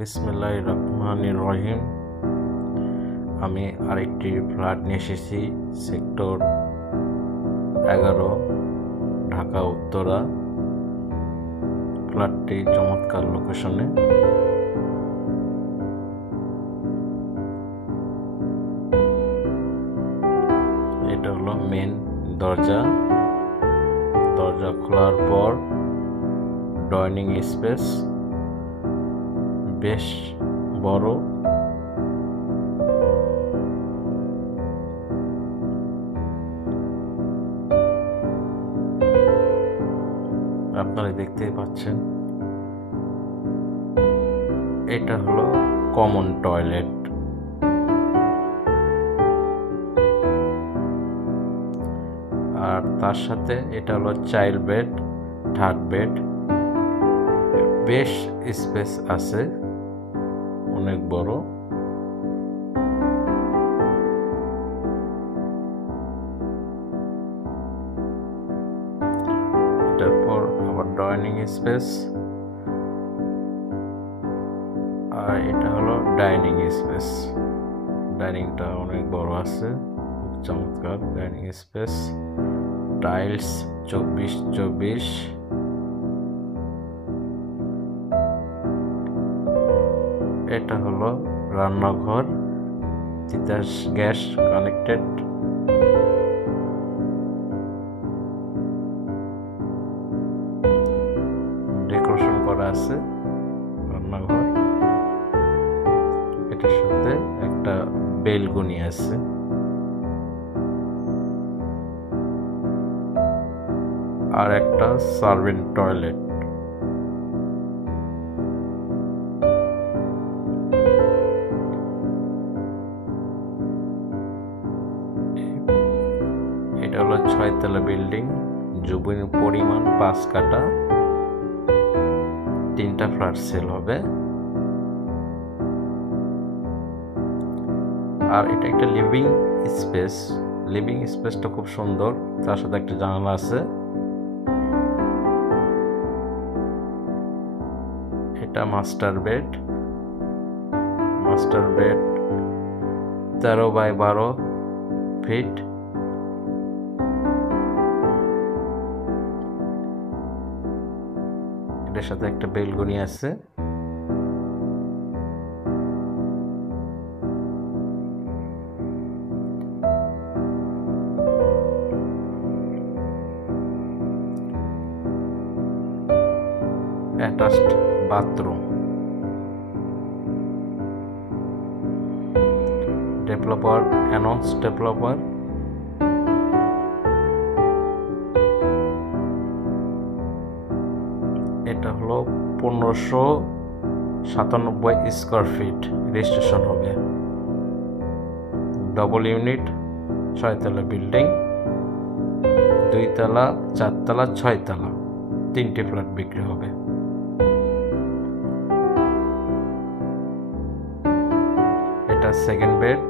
বিসমিল্লাহির রহমানির রহিম। আমি আরেকটি ফ্ল্যাট নিয়ে এসেছি সেক্টর 11, ঢাকা উত্তরা। ফ্ল্যাটটি চমৎকার লোকেশনে। এটা হলো মেন দরজা। দরজা খোলার পর ডাইনিং স্পেস বেশ বড়। আপনারা দেখতেই পাচ্ছেন, এটা হলো কমন টয়লেট। আর তার সাথে এটা হলো চাইল্ড বেড, থার্ড বেড। বেশ স্পেস আছে, অনেক বড়। তারপর আবার ডাইনিং স্পেস, আর এটা হলো ডাইনিং স্পেস। ডাইনিংটা অনেক বড় আছে, খুব চমৎকার ডাইনিং স্পেস। Tiles 24x24। এটা হলো রান্নাঘর, তিতাস গ্যাস কানেক্টেড। ডেকোরেশন করা আছে রান্নাঘর। এটার সাথে একটা বেলকনি আছে। আর একটা সার্ভেন্ট টয়লেট। এটা হলো 6 তলা বিল্ডিং, জমির পরিমাণ 5 কাঠা। 3টা ফ্ল্যাট সেল হবে। আর এটা একটা লিভিং স্পেস। লিভিং স্পেসটা খুব সুন্দর, তার সাথে একটা জানালা আছে। এটা master bed. Master bed 13x12 feet. এটার সাথে একটা বেলকনি আছে। Attached bathroom. Developer announce developer. এটা হলো 1597 স্কোয়ার ফিট রেজিস্ট্রেশন হবে। ডবল ইউনিট, 6 তলা বিল্ডিং, 2 তলা, 4 তলা, 6 তলা, 3টে ফ্ল্যাট বিক্রি হবে। এটা সেকেন্ড বেড।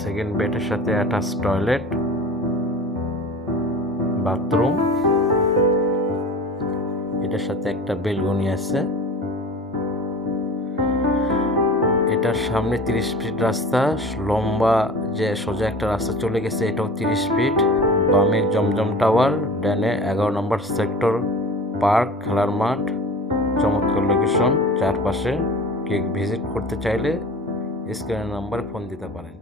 সেকেন্ড বেডের সাথে অ্যাটাচ টয়লেট, বাথরুম। এটার সাথে একটা বেলকনি আছে। এটার সামনে 30 ফিট রাস্তা, লম্বা যে সোজা একটা রাস্তা চলে গেছে, এটাও 30 ফিট। বামে জমজম টাওয়ার, ডানে 11 নম্বর সেক্টর পার্ক, খেলার মাঠ। চমৎকার লোকেশন। চারপাশে কেউ ভিজিট করতে চাইলে স্ক্রিনের নাম্বারে ফোন দিতে পারেন।